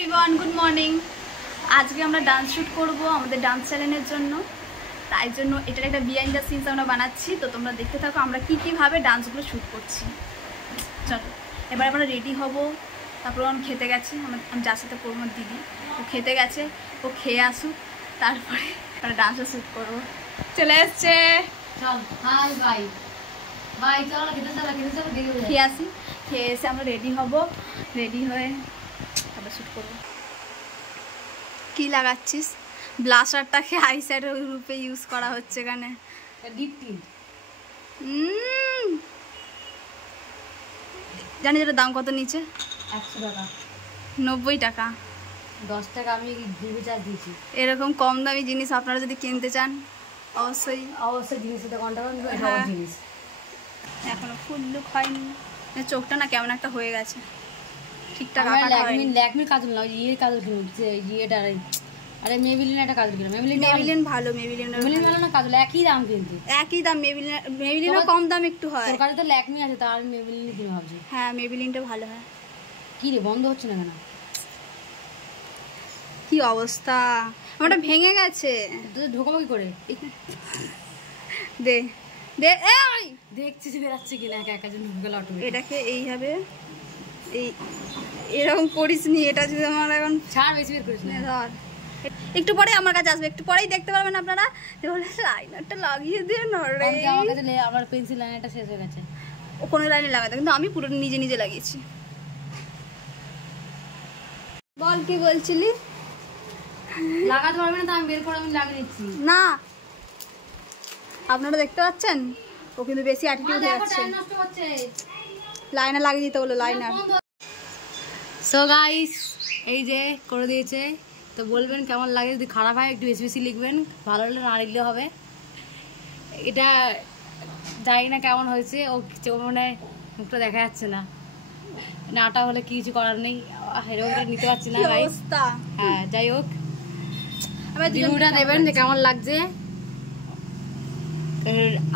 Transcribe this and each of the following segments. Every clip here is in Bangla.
Everyone, good morning. আজকে আমরা ডান্স শ্যুট করব আমাদের ডান্স চ্যানেলের জন্য। তাই জন্য এটার একটা বিহাইন্ড দ্য সিনস আমরা বানাচ্ছি, তো তোমরা দেখতে থাকো আমরা কীভাবে ডান্সগুলো শ্যুট করছি। চলো এবার আমরা রেডি হব। তারপর আমি খেতে গেছি, আমি যার সাথে করবো আমার দিদি, ও খেতে গেছে, ও খেয়ে আসুক, তারপরে আমরা ডান্সও শ্যুট করবো। চলে এসছে, খেয়ে আসি, খেয়ে এসে আমরা রেডি হব, রেডি হয়ে তারপর শ্যুট করবো। কি লাগাচ্ছিস? ব্লাশারটাকে আইশ্যাডো রূপে ইউজ করা হচ্ছে এখানে। জানি যেটা দাম কত নিচে? 100 টাকা, 90 টাকা, 10 টাকা আমি ডিবি চার্জ দিয়েছি। এরকম কম দামি জিনিস আপনারা যদি কিনতে চান অবশ্যই জিনিসের দোকানটা জিনিস এখনো ফুল লুক হয়নি, চোখটা না কেমন একটা হয়ে গেছে, ঠিকঠাক ল্যাকমির কাজল না, ইয়ে কাজল কিনুন, ইয়েটা আরে মেবিলিন একটা কাজল কিনুন। মেবিলিন ভালো, মেবিলিন ভালো না, কাজল একই দাম, কিন্তু একই দাম। মেবিলিনও কম দাম একটু হয়। তোর কাছে তো ল্যাকমি আছে, তার আমি মেবিলিন কিনে ভাবছি। হ্যাঁ, মেবিলিনটা ভালো হয়। কি রে বন্ধ হচ্ছে না কেন? কি অবস্থা, আমারটা ভেঙে গেছে। তুই ঢোকাবো কি করে? দে দে, এই দেখছিস বেরাচ্ছে কিনা একা একা জন ঢুকে গেল অটোমেটিক। এটাকে এইভাবে এরকম করিস নি, এটা যদি আমার এখন ছাড়, বেশি বের করিস না। ধর, একটু পরে আমার কাছে আসবে, একটু পরেই দেখতে পারবেন আপনারা। বলে লাইনারটা লাগিয়ে দিয়ে নড়ে, আমার কাছে আমার পেন্সিল লাইনারটা শেষ হয়ে গেছে। ও কোনো লাইনে লাগাতে, কিন্তু আমি পুরো নিজে নিজে লাগিয়েছি। বল কি বলছিলি? লাগাতে পারবে না তো আমি বের করে আমি লাগিয়ে নিচ্ছি। না, আপনারা দেখতে পাচ্ছেন ও কিন্তু বেশি অ্যাটিটিউড দেখাচ্ছে। লাইনার লাগিয়ে দিতে বলো, লাইনার। সো গাইস, এই যে করে দিয়েছে, তো বলবেন কেমন লাগে। যদি খারাপ হয় একটু বেশি বেশি লিখবেন, ভালো হলে না লিখলে হবে। এটা জানি না কেমন হয়েছে, ও মানে মুখটা দেখা যাচ্ছে না, নাটা হলে কিছু করার নেই, এরকম নিতে পারছি না গাইস। হ্যাঁ, যাই হোক, ভিউটা দেবেন যে কেমন লাগছে।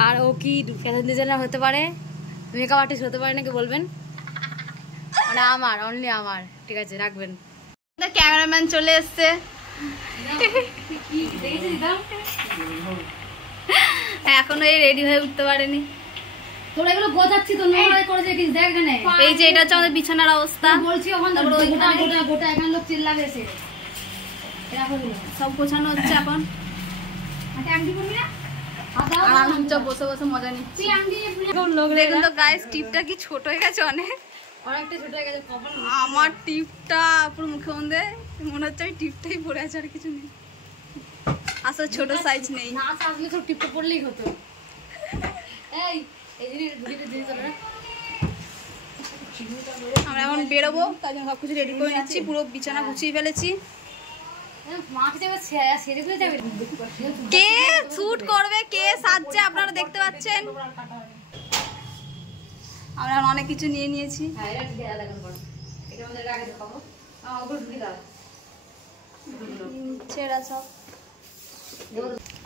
আর ও কি ফ্যাশন ডিজাইনার হতে পারে, মেকআপ আর্টিস্ট হতে পারে নাকি বলবেন, মানে আমার অনলি আমার। ঠিক আছে, রাখবেন। ক্যামেরাম্যান চলে এসছে, এখনো এই রেডি হয়ে উঠতে পারেনি। তোরা এগুলো গোছাচ্ছি তো, নোংরা করে রেখেছিস, দেখ এখানে। এই যে এটা হচ্ছে আমাদের বিছানার অবস্থা, বলছি ওখানে গোটা গোটা এখানে লোক চিল্লাবে এসে। সব গোছানো হচ্ছে এখন। বসে বসে মজা নিচ্ছি। দেখুন তো গাইস, টিপটা কি ছোট হয়ে গেছে, অনেকটা ছোট হয়ে গেছে। আমার টিপটা পুরো মুখে মধ্যে মনে হচ্ছে আমি টিপটাই পরে আছে, আর কিছু নেই। আসলে ছোট সাইজ নেই, না আসলে সব টিপটা পড়লেই হতো। আমরা এখন বেরোবো, তাই জন্য সবকিছু রেডি করে নিচ্ছি, পুরো বিছানা গুছিয়ে ফেলেছি। কে শুট করবে, কে সাজছে আপনারা দেখতে পাচ্ছেন। আমরা অনেক কিছু নিয়ে নিয়েছি।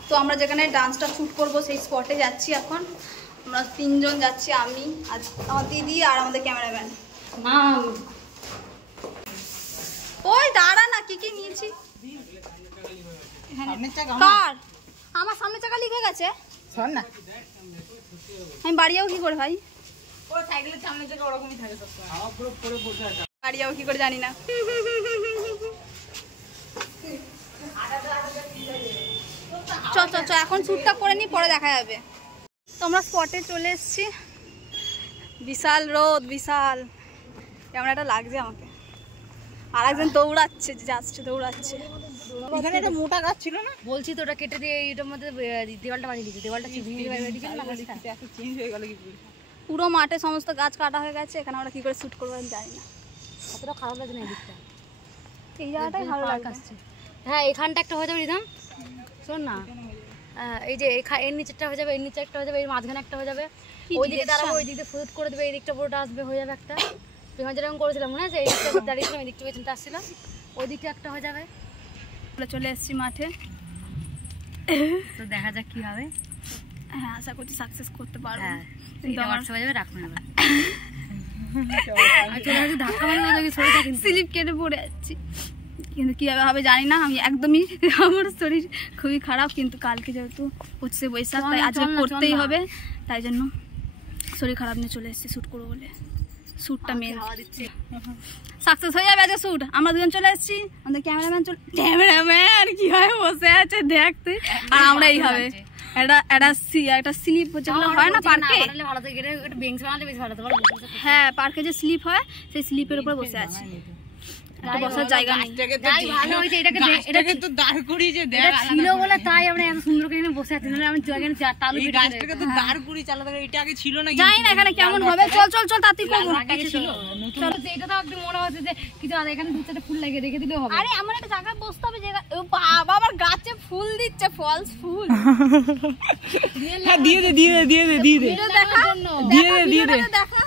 তো আমরা যেখানে ডান্সটা শুট করব সেই স্পটে যাচ্ছি এখন। আমরা 3 জন যাচ্ছি, আমি আর আমার দিদি আর আমাদের ক্যামেরাম্যান। ওই দাঁড়া না, কি কি নিয়েছি। আমার সামনে চাকা লিখে গেছে, আমি বাড়ি যাবো কি করে ভাই? বাড়ি যাবো কি করে জানি না। চ এখন শ্যুটটা করে নি, পরে দেখা যাবে। তো আমরা স্পটে চলে এসেছি। বিশাল রোদ, বিশাল কেমন একটা লাগছে আমাকে। আর একজন দৌড়াচ্ছে, যাচ্ছে দৌড়াচ্ছে। এখানে একটা মোটা গাছ ছিল না, বলছি তো ওটা কেটে দিয়ে এটার মধ্যে দেওয়ালটা বানিয়ে দিয়েছে। দেওয়ালটা চেঞ্জ হয়ে গেল কি পুরো মাঠে সমস্ত গাছ কাটা হয়ে গেছে। এখানে আমরা কি করে শ্যুট করবো আমি জানি না। অতটা খারাপ লাগে না এই দিকটা, এই জায়গাটাই ভালো লাগছে। হ্যাঁ, এখানটা একটা হয়ে যাবে রিদম, শোন না, এই যে এর নিচেরটা হয়ে যাবে, এর নিচে একটা হয়ে যাবে, এর মাঝখানে একটা হয়ে যাবে, ওই দিকে দাঁড়াবো, ওই দিক দিয়ে ফুট করে দেবে, এই দিকটা পুরোটা আসবে, হয়ে যাবে একটা। তুই যেরকম করেছিলাম মনে আছে, এই দিকটা দাঁড়িয়েছিলাম, এই দিকটা পেছনটা আসছিলাম, ওই দিকটা একটা হয়ে যাবে। চলে এসেছি মাঠে, তো দেখা যাক কি হবে। হ্যাঁ, আশা করছি সাকসেস করতে পারবো। হ্যাঁ, হোয়াটসঅ্যাপে যাবে, রাখুন এবার। ধাক্কা মারলে দেখি শরীরটা কিন্তু স্লিপ কেটে পড়ে যাচ্ছি, কিন্তু কীভাবে হবে জানি না। আমি একদমই, আমার শরীর খুবই খারাপ, কিন্তু কালকে যেহেতু হচ্ছে বৈশাখ, তাই আজকে করতেই হবে, তাই জন্য শরীর খারাপ নিয়ে চলে এসেছি শ্যুট করবো বলে। শ্যুটটা মেন সাকসেস হয়ে যাবে আজকে শ্যুট। আমরা দুজন চলে এসেছি, আমাদের ক্যামেরাম্যান কীভাবে বসে আছে দেখতে, আর আমরা এইভাবে একটা স্লিপ যেগুলো হয় না পার্কে, হ্যাঁ পার্কে যে স্লিপ হয় সেই স্লিপের উপরে বসে আছে, বসার জায়গা নেই। ছিল বলে তাই আমরা এত সুন্দর করে বসে আছি, আমি ছিল না, জানি না এখানে কেমন হবে। চল চল চল তাড়াতাড়ি করবো। এটা তো একটু মনে হচ্ছে যে কিছু এখানে দু চারটে ফুল লাগিয়ে রেখে দিলেও হবে। আরে আমার একটা জায়গায় বসতে হবে, যে বাবা আবার গাছে ফুল দিচ্ছে, ফলস ফুল। হ্যাঁ দিয়ে দে দিয়ে দে দিয়ে দে দিয়ে দে দিয়ে দে দিয়ে দে দেখা,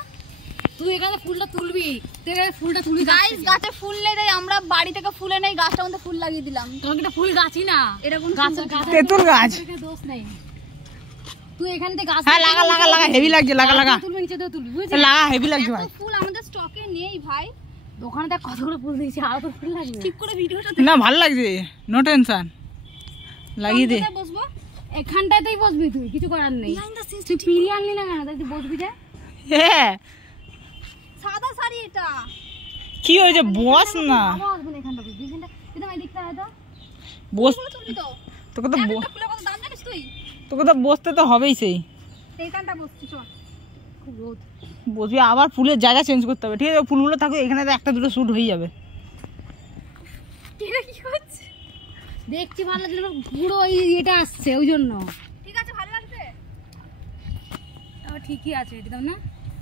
তুই এখানে ফুলটা তুলবি, তুই এখানে ফুলটা তুলবি। গাইস গাছে ফুল নেই, তাই আমরা বাড়ি থেকে ফুলে নেই, গাছটার মধ্যে ফুল লাগিয়ে দিলাম। তোমাকে এটা ফুল গাছই না, এরকম তেঁতুল গাছ। দোষ নেই, তুই এখান থেকে গাছ হ্যাঁ লাগা লাগা লাগা, হেভি লাগছে, লাগা লাগা তুলবি, নিচে দিয়ে তুলবি, বুঝলি? লাগা, হেভি লাগছে ভাই। ফুল আমাদের স্টকে নেই ভাই, দোকানে দেখ কতগুলো ফুল দিয়েছি, আরো তো ফুল লাগবে। ঠিক করে ভিডিওটা না ভালো লাগছে, নো টেনশন, লাগিয়ে দে। বসবো এখানটাতেই বসবি, তুই কিছু করার নেই। তুই পিড়ি আনলি না কেন, তাই তুই বসবি যা। হ্যাঁ সাদা শাড়ি এটা কি হয়েছে, বস না বসবো না এখানটাতে, এখানটা এটা আমি দেখতে হয় তো বস, তুলবি তো, তোকে তো একটা ফুলের কত দাম জানিস তুই? তোকে তো বসতে তো হবেই, সেই এইখানটা বসছি, চল। খুব রোদ। বসবি, আবার ফুলের জায়গা চেঞ্জ করতে হবে, ঠিক আছে? ফুলগুলো থাকবে এখানে, তো একটা দুটো শ্যুট হয়ে যাবে। এটা কি করছে? দেখছি ভালো লাগছে, পুরো এটা আসছে ওই জন্য। ঠিক আছে, ভালো লাগছে, ঠিকই আছে, এটা না?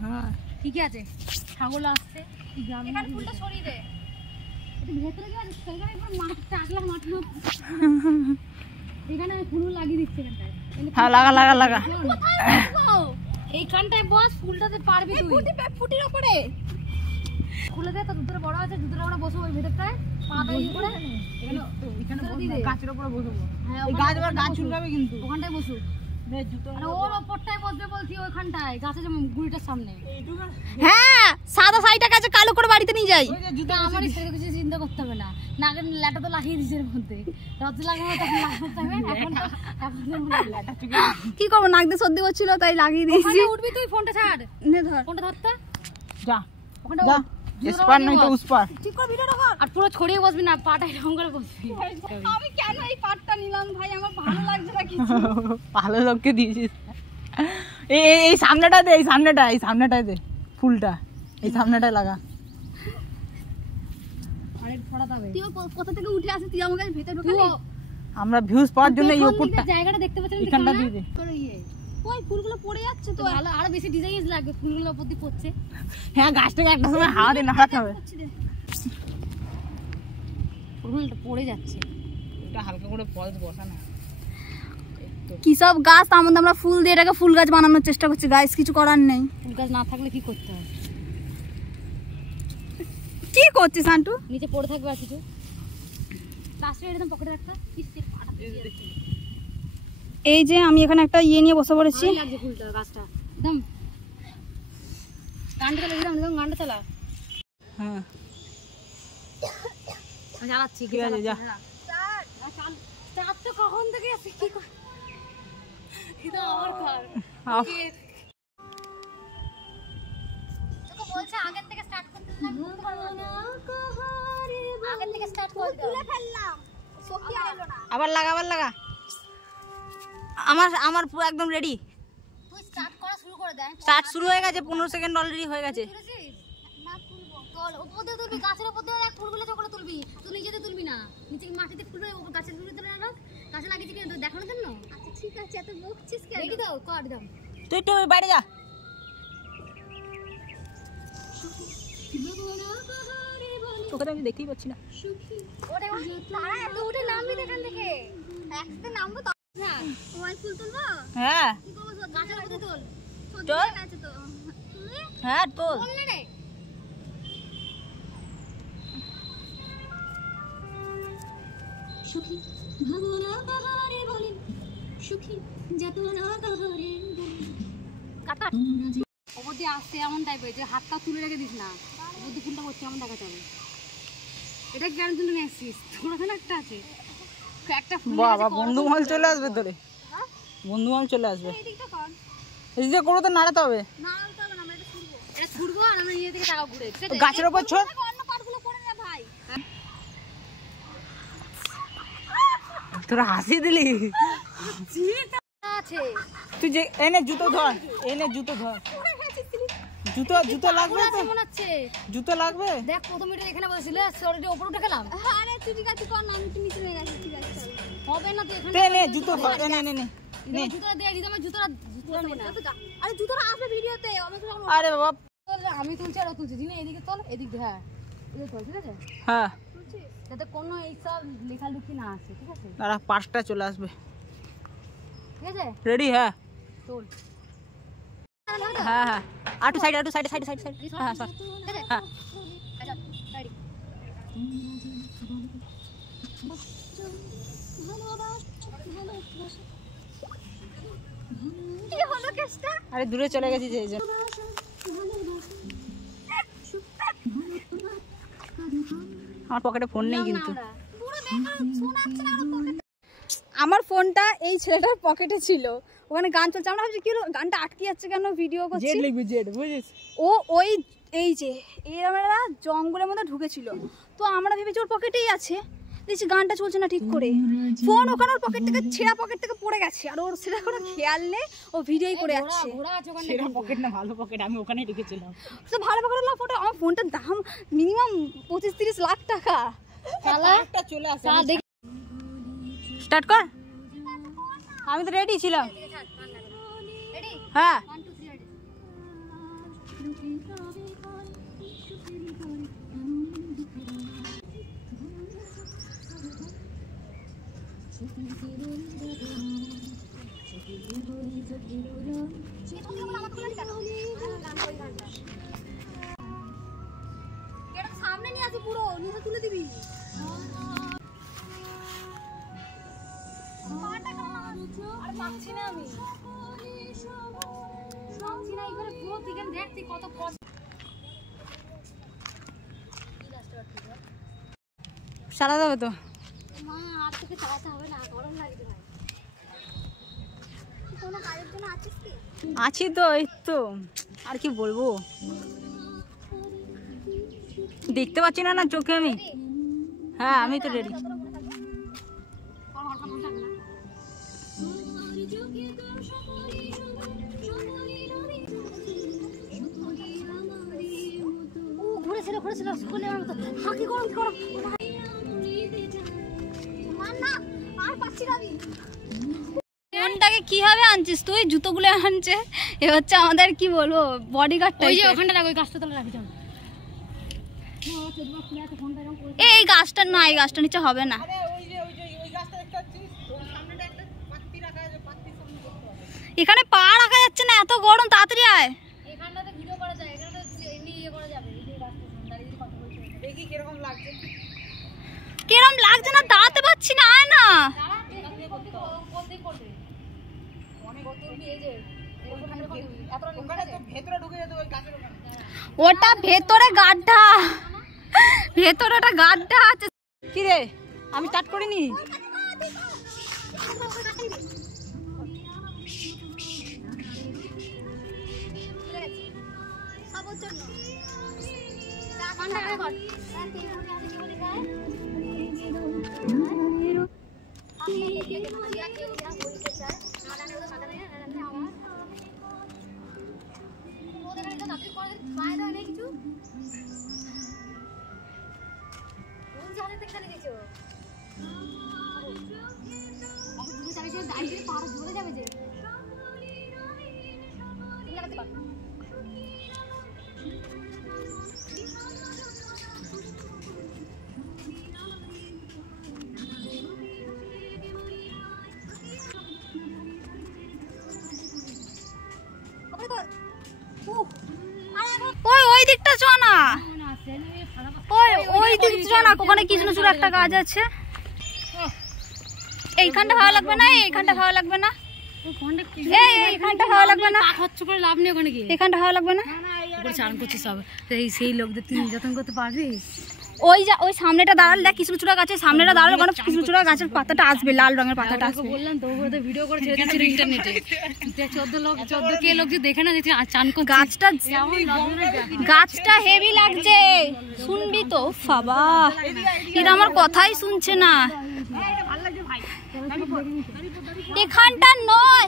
হ্যাঁ ঠিকই আছে, ছাগল আসছে। এখানে ফুলটা সরিয়ে দে। এটা ভেতরে কি আছে? এখানে একবার মাঠটা আসলে মাঠ না, এখানে ফুল লাগিয়ে দিচ্ছে এখানটায়। হ্যাঁ লাগা লাগা লাগা। এইখানটায় বস, ফুলটাতে পারবি তুই। ফুটির উপরে খুলে দে, তো দুধরে বড় আছে, দুধরে আমরা বসবো ওই ভেতরটায়, পাতা ইয়ে করে এখানে গাছের উপরে বসবো। হ্যাঁ, এই গাছ আবার গাছ চুলকাবে কিন্তু। ওখানটায় বসু। আরে ওর ওপরটায় বসবে বলছি, ওইখানটায় গাছের গুড়িটার সামনে। হ্যাঁ, সাদা শাড়িটাকে আছে কালো করে বাড়িতে নিয়ে যাই। জুতো আমার সেটা কিছু চিন্তা করতে হবে না, নাকের ল্যাটা তো লাগিয়ে দিচ্ছে এর মধ্যে, রদ লাগাবো তখন লাগাতে হবে। কি করবো, নাক দিয়ে সর্দি করছিল তাই লাগিয়ে দিয়েছি। উঠবি তুই, ফোনটা ছাড়, নে ধর, ফোনটা ধরতে যা ওখানটা যা, স্পার নয় তো উসপার। ঠিক করে ভিডিওটা কর। আর পুরো ছড়িয়ে বসবি না, পাটা এরকম করে বসবি। আমি কেন এই পাটটা নিলাম ভাই, আমার ভালো লাগছে না কিছু। ভালো লোককে দিয়েছিস। এই এই সামনেটা দে, এই সামনেটা, এই সামনেটায় দে ফুলটা, এই সামনেটায় লাগা। আরে ফড়াতে হবে। তুই কোথা থেকে উঠে আসিস, তুই আমাকে ভেতরে ঢোকালি? আমরা ভিউজ পাওয়ার জন্য এই উপরটা, জায়গাটা দেখতে পাচ্ছেন এখানটা দিয়ে দে। তোর ইয়ে ওই ফুলগুলো পড়ে যাচ্ছে তো। ভালো, আরো বেশি ডিজাইন লাগবে, ফুলগুলো উপর দিয়ে পড়ছে। হ্যাঁ গাছটাকে একটা সময় হাওয়া দিয়ে নাড়াতে হবে। ফুলগুলো পড়ে যাচ্ছে, এটা হালকা করে ফলস বসা না। কি সব গাছ, তার মধ্যে আমরা ফুল দিয়ে এটাকে ফুল গাছ বানানোর চেষ্টা করছি গাইস, কিছু করার নেই। ফুল গাছ না থাকলে কি করতে হবে? কি করছিস আন্টু? নিচে পড়ে থাকবে আর কিছু। প্লাস্টিক একদম পকেটে রাখা। এই যে আমি এখানে একটা ইয়ে নিয়ে বসে পড়েছি। ভালো লাগছে ফুলটা, গাছটা একদম। গানটা চালা, একদম গানটা চালা। হ্যাঁ আমি চালাচ্ছি, ঠিক আছে যা। চার তো কখন থেকে আছে, কি কর এটা আমার ঘর। তোকে বলছে আগের থেকে স্টার্ট করতে না, আগের থেকে স্টার্ট করতে তুলে ফেললাম, সখী আর এলো না। আবার লাগা, আবার লাগা। আমার পুরো একদম রেডি। তুই স্টার্ট করা শুরু করে দে। স্টার্ট শুরু হয়ে গেছে, 15 সেকেন্ড অলরেডি হয়ে গেছে। না তুলবো, তোল উপর দিয়ে তুলবি, গাছের উপর দিয়ে এক ফুলগুলো চোখে তুলবি, তুই নিজেতে তুলবি না, নিচে মাটিতে ফুলবে, ওপর গাছের ফুল তুলে না, গাছে লাগিয়েছি কিনা তোর দেখানোর জন্য। আচ্ছা ঠিক আছে, এত বকছিস কেন? রেডি দাও, কর দাও। তুই একটু বাইরে যা। তোকে তো আমি দেখতেই পাচ্ছি না। ওরে তারা এত উঠে নামবি এখান থেকে, একসাথে নামবো তো। হ্যাঁ ওই ফুল তুলবো? হ্যাঁ কি করবো, গাছের উপর দিয়ে তোল। তোল আছে তো। তুলে হ্যাঁ তোল। তোল না রে, সুখী ভাবনা পাহাড়ে বলেন, সুখী যাতনা তাহারে বলেন। কাটা ওপর দিয়ে আসছে এমন টাইপের যে হাতটা তুলে রেখে দিস না, বুদ্ধি কোনটা করছে এমন দেখাতে হবে। এটা কেন তুলে নিয়ে আসছিস? তোর ওখানে একটা আছে, একটা বাবা বন্ধু মহল চলে আসবে তোরে, বন্ধু মহল চলে আসবে। এই যে করো তো নাড়াতে হবে, এটা ছুড়বো আর আমরা নিয়ে থেকে টাকা ঘুরে গাছের উপর ছোট তোরা হাসি দিলি। আছে। তুই যে এনে জুতো ধর, এনে জুতো ধর, জুতো জুতো লাগবে তো, মনে হচ্ছে জুতো লাগবে। দেখ প্রথম মিটার এখানে বসেছিল, সরিটা উপরে উঠে গেলাম। আরে তুই ঠিক আছে কর না, আমি একটু নিচে হয়ে গেছি। ঠিক আছে হবে না, তুই এখানে তে নে জুতো ধর, এনে নে নে নে। জুতোটা দিয়ে দিই, আমার জুতোটা নে না। আরে জুতোটা আসবে ভিডিওতে, আরে বাবা আমি তুলছি আর ও তুলছি, জিনি এদিকে তোল, এদিক দিয়ে, হ্যাঁ এদিকে তোল, ঠিক আছে, হ্যাঁ যাতে কোনো এইসব লেখালেখি না আসে, ঠিক আছে, দাঁড়া 5টা চলে আসবে। ঠিক আছে রেডি? হ্যাঁ তোল। হ্যাঁ হ্যাঁ আটু সাইড, আটু সাইড, সাইড সাইড সাইড, হ্যাঁ স্যার হ্যাঁ। কি হলো কেসটা? আরে দূরে চলে গেছি যে এই জন্য। আমার পকেটে ফোন নেই কিন্তু। আমার ফোনটা এই ছেলেটার পকেটে ছিল, ওখানে গান চলছে। আমরা ভাবছি কি হলো, গানটা আটকে যাচ্ছে কেন, ভিডিও করছি। জেড লিখবি, জেড বুঝিস। ও ওই এই যে আমরা জঙ্গলের মধ্যে ঢুকেছিল, তো আমরা ভেবেছি ওর পকেটেই আছে, দেখছি গানটা চলছে না ঠিক করে। ফোন ওখানে ওর পকেট থেকে ছেঁড়া পকেট থেকে পড়ে গেছে, আর ওর সেটা কোনো খেয়াল নেই, ও ভিডিওই করে যাচ্ছে। সেটা পকেট না, ভালো পকেট, আমি ওখানেই রেখেছিলাম। তো ভালো পকেট না ফটো। আমার ফোনটার দাম মিনিমাম 25-30 লাখ টাকা। একটা চলে আসে, স্টার্ট কর। আমি তো রেডি ছিলাম। হ্যাঁ সামনে নিয়ে আসি, পুরো নিচে তুলে দিবি। আর পাচ্ছি না আমি, পাচ্ছি না, এখানে পুরো দিকে দেখছি কত চালাতে হবে তো। মা আর তোকে চালাতে হবে না, গরম লাগছে ভাই। কোনো কাজের জন্য আছিস কি? আছি তো, এই তো আর কি বলবো, দেখতে পাচ্ছি না না চোখে আমি। হ্যাঁ আমি তো রেডি। ঘুরেছিল স্কুলে আমার মতো, হা কি গরম, কি গরম। না আর পাচ্ছি না আমি। ফোনটাকে কিভাবে আনছিস তুই? জুতোগুলো আনছে, এ হচ্ছে আমাদের কি বলবো বডিগার্ড। ওই যে ওখানটা রাখ, ওই গাছটা তলে রাখি যাও। এই গাছটা না, এই গাছটা নিচে হবে না। এখানে পা রাখা যাচ্ছে না, এত গরম। তাড়াতাড়ি আয়। এখানটাতে ভিডিও করা যায়, এখানে তো এমনি ইয়ে করা যাবে। এই যে গাছটা দাঁড়িয়ে যদি কথা বলছি, দেখি কিরকম লাগছে। কিরম লাগছে না, দাঁড়াতে পারছি না, আয় না। ওটা ভেতরে গাড্ডা, ভেতরে একটা গাড্ডা আছে। কি রে, আমি স্টার্ট করিনি। ওই দিকটা চ না, ওই দিক চ না, ওখানে কি যেন একটা গাছ আছে। এইখানটা ভালো লাগবে না, এইখানটা ভালো লাগবে না। এখানটা হাওয়া লাগবে না, খরচ করে লাভ নেই ওখানে গিয়ে, এখানটা হাওয়া লাগবে না। উপরে চান করছিস সব, সেই লোকদের তুই যত্ন করতে পারবিস? ওই সামনেটা দাঁড়ালে দেখ, কৃষ্ণচূড়া গাছের সামনেটা দাঁড়ালে কোনো কৃষ্ণচূড়া গাছের পাতাটা আসবে, লাল রঙের পাতাটা আসবে। বললাম তো উপরে ভিডিও করে ছেড়ে দিচ্ছিল ইন্টারনেটে, 14K লোক যে দেখে না দেখছি চান করছে। গাছটা হেভি লাগছে, শুনবি তো বাবা, এরা আমার কথাই শুনছে না। এখানটা নয়,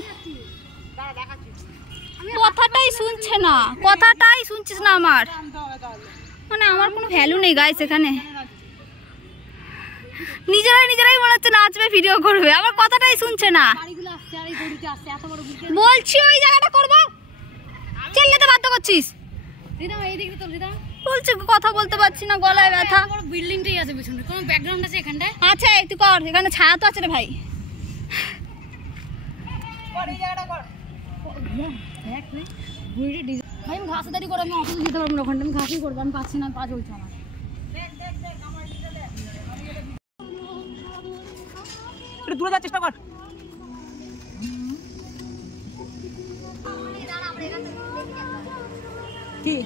কথাটাই শুনছে না, কথাটাই শুনছিস না আমার, মানে আমার কোনো ভ্যালু নেই গাইস এখানে। নিজেরাই মনে হচ্ছে নাচবে, ভিডিও করবে, আমার কথাটাই শুনছে না। বলছি ওই জায়গাটা করবো, চেল্লাতে বাধ্য করছিস। বলছি কথা বলতে পারছি না, গলায় ব্যথা। বিল্ডিংটাই আছে পিছনে, কোনো ব্যাকগ্রাউন্ড আছে এখানটায়? আচ্ছা তুই কর, এখানে ছায়া তো আছে রে ভাই। ভাই আমি ঘাসে দাঁড়িয়ে করে, আমি অফিসে যেতে পারবো না, ওখানটা আমি ঘাসই করবো, আমি পাচ্ছি না, পা চলছে আমার। একটু দূরে যাওয়ার চেষ্টা কর। কি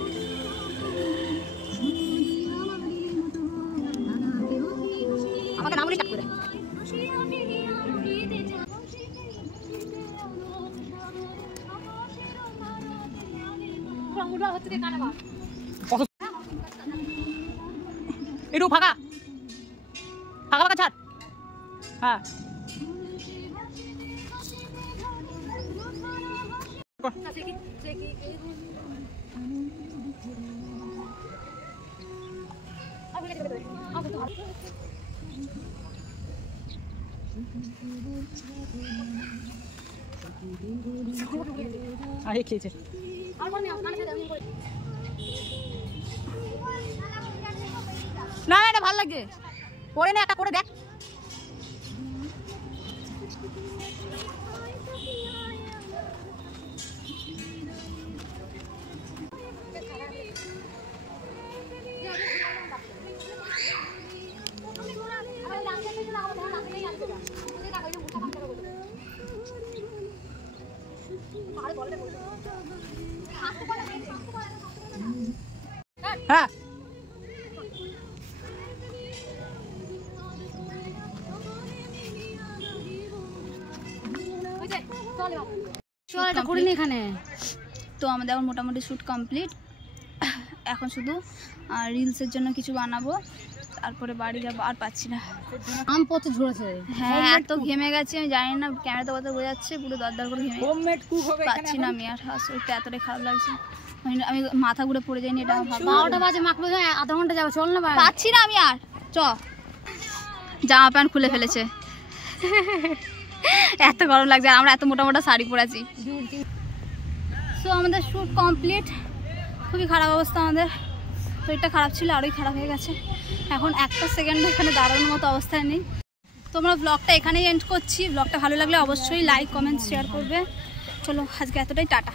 আমাকে নাম বলি করে একটু ফাঁকা ছাড়। হ্যাঁ আরে খেয়েছে। না এটা ভালো লাগছে, করে নে, একটা করে দেখ। হ্যাঁ এখানে তো আমাদের এখন মোটামুটি শ্যুট কমপ্লিট, এখন শুধু রিলসের জন্য কিছু বানাবো, তারপরে বাড়ি যাবো। আর পাচ্ছি না, আম পথে ঝরেছে। হ্যাঁ এত ঘেমে গেছি, আমি জানি না ক্যামেরাতে কথা বোঝাচ্ছে, পুরো দরদর করে ঘেমে পাচ্ছি না আমি, আর শরীরটা এতটাই খারাপ লাগছে, আমি মাথা ঘুরে পড়ে যাইনি, এটা আমার ভালো। 12টা বাজে, মাখলো আধা ঘন্টা যাবো, চল না। পাচ্ছি না আমি আর, জামা প্যান্ট খুলে ফেলেছে, এত গরম লাগছে, আর আমরা এত মোটা মোটা শাড়ি পরেছি। সো আমাদের শ্যুট কমপ্লিট, খুবই খারাপ অবস্থা, আমাদের শরীরটা খারাপ ছিল, আরোই খারাপ হয়ে গেছে, এখন একটা সেকেন্ড এখানে দাঁড়ানোর মতো অবস্থায় নেই। তোমরা ব্লগটা এখানেই এন্ড করছি, ব্লগটা ভালো লাগলে অবশ্যই লাইক কমেন্ট শেয়ার করবে। চলো আজকে এতটাই, টাটা।